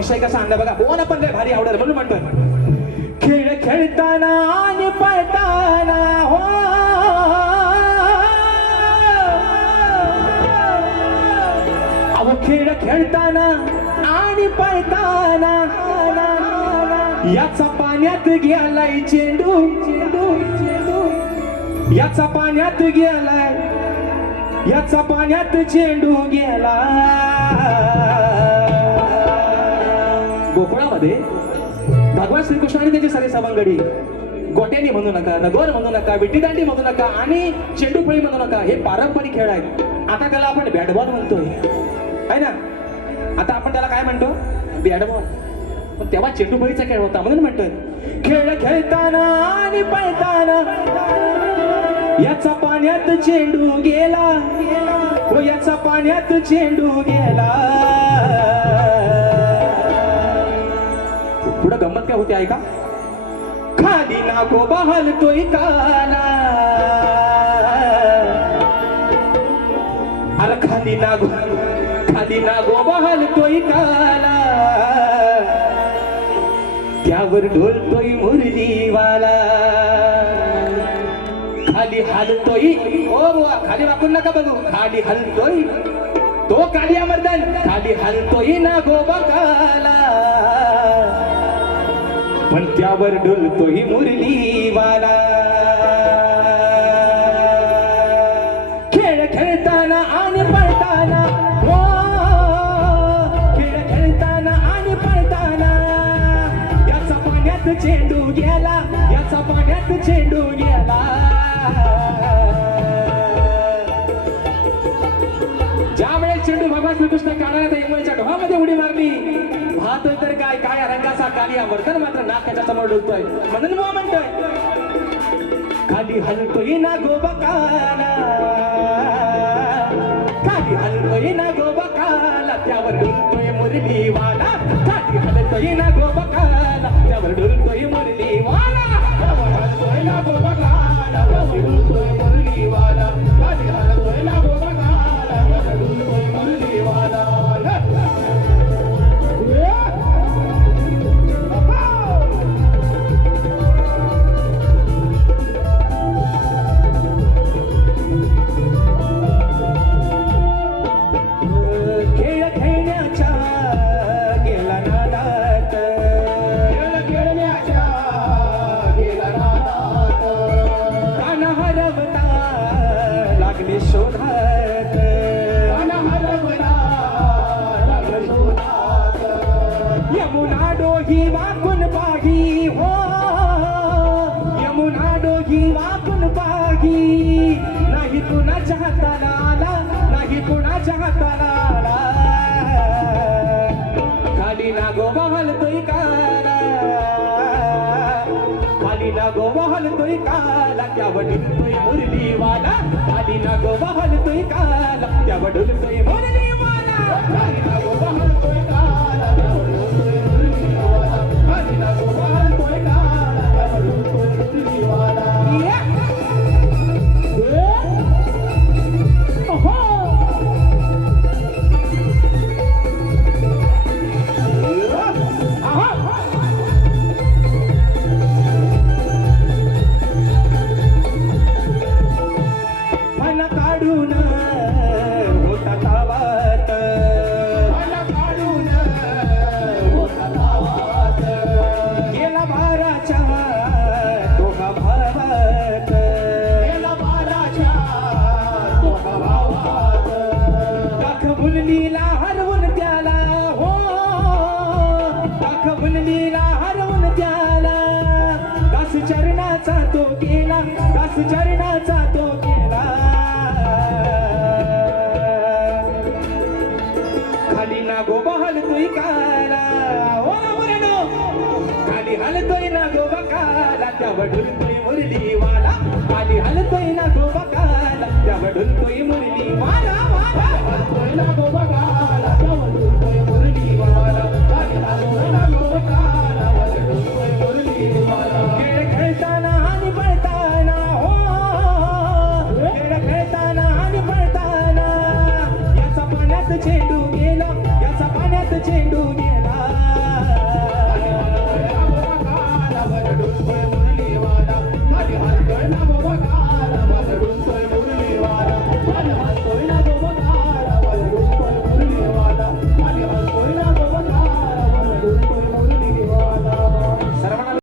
विषय कसा आणला बघा. बोला पण लय भारी आवडेल म्हणून म्हणतोय. खेळ खेळताना आणि पळताना हो अहो खेळ खेळताना आणि पळताना याचा पाण्यात गेलाय चेंडू चेंडू चेंडू याचा पाण्यात गेलाय याचा पाण्यात चेंडू गेला. गोकुळामध्ये भगवान श्रीकृष्ण आणि त्याचे सारे सवंगडी गोट्यानी म्हणू नका, नगोर म्हणू नका, विटीदांडी म्हणू नका आणि चेंडूफळी म्हणू नका. हे पारंपरिक खेळ आहेत. आता त्याला आपण बॅट बॉल म्हणतोय आहे ना. आता आपण त्याला काय म्हणतो? Bat ball. पण तेव्हा चेंडूफळीचा खेळ होता म्हणून म्हणतोय. खेळ खेळताना आणि पळताना याचा पाण्यात चेंडू गेला हो याचा पाण्यात चेंडू गेला. पुढं गंमत काय होते ऐका. खाली नागोबा हलतोय काला अरे खाली नागोबा हलतोय काला त्यावर ढोलतोय मुरलीवाला. खाली हलतोय ओ बुवा खाली वाकून नका बघू. खाली हलतोय तो कालिया मर्दन खाली हलतोय नागोबा काला पण त्यावर डोलतोय मुरलीवाला. खेळ खेळताना आणि पळताना हो खेळ खेळताना आणि पळताना याचा पाण्यात चेंडू गेला याचा पाण्यात चेंडू गेला. ज्या वेळेस चेंडू भगवान श्रीकृष्ण काढायला यमुनेच्या डोहामध्ये उडी मारली पाहतोय तर काय काय रंगाचा कालिया वर्धन मात्र नाकाच्या समोर डुलतोय म्हणून मग म्हणतोय. खाली हलतोय नागोबा काला खाली हलतोय नागोबा काला त्यावर डुलतोय मुरलीवाला. खाली हलतोय नागोबा काला त्यावर डुलतोय मुरलीवाला. हलतोय नागोबा काला डुलतोय मुरलीवाला. खाली हलतोय नागोबा काला डुलतोय मुरलीवाला. यमुना डोही वाकून पाही हो यमुना डोही वाकून पाही नाही कुणाच्या हाताला आला नाही कुणाच्या हाताला आला. खाली नागोबा हलतोय काला खाली नागोबा हलतोय काला त्यावर डुलतोय मुरलीवाला. खाली नागोबा हलतोय काला त्यावर डुलतोय मुरलीवाला. खाली नागोबा हलतोय काला त्यावर डुलतोय मुरलीवाला. खाली नागोबा हलतोय काला त्यावर डुलतोय मुरलीवाला. काढून होता तावात गेला बाराच्या दोघा भावात दाख मुललीला हरवून त्याला हो दाख मुललीला हरवून त्याला. दास चरणाचा तो गेला दास चरणाचा तो गेला. खाली नागोबा हलतोय काला हो मुरनो खाली हलतोय नागोबा काला त्यावर डुलतोय मुरलीवाला. खाली हलतोय नागोबा काला त्यावर डुलतोय मुरलीवाला. हलतोय नागोबा काला त्यावर डुलतोय मुरलीवाला. खाली हलतोय नागोबा काला त्यावर डुलतोय मुरलीवाला. खेळ खेळताना आणि पळताना हो खेळ खेळताना आणि पळताना याचा पाण्यात चेंडू गेला याचा पाण्यात चेंडू गेला.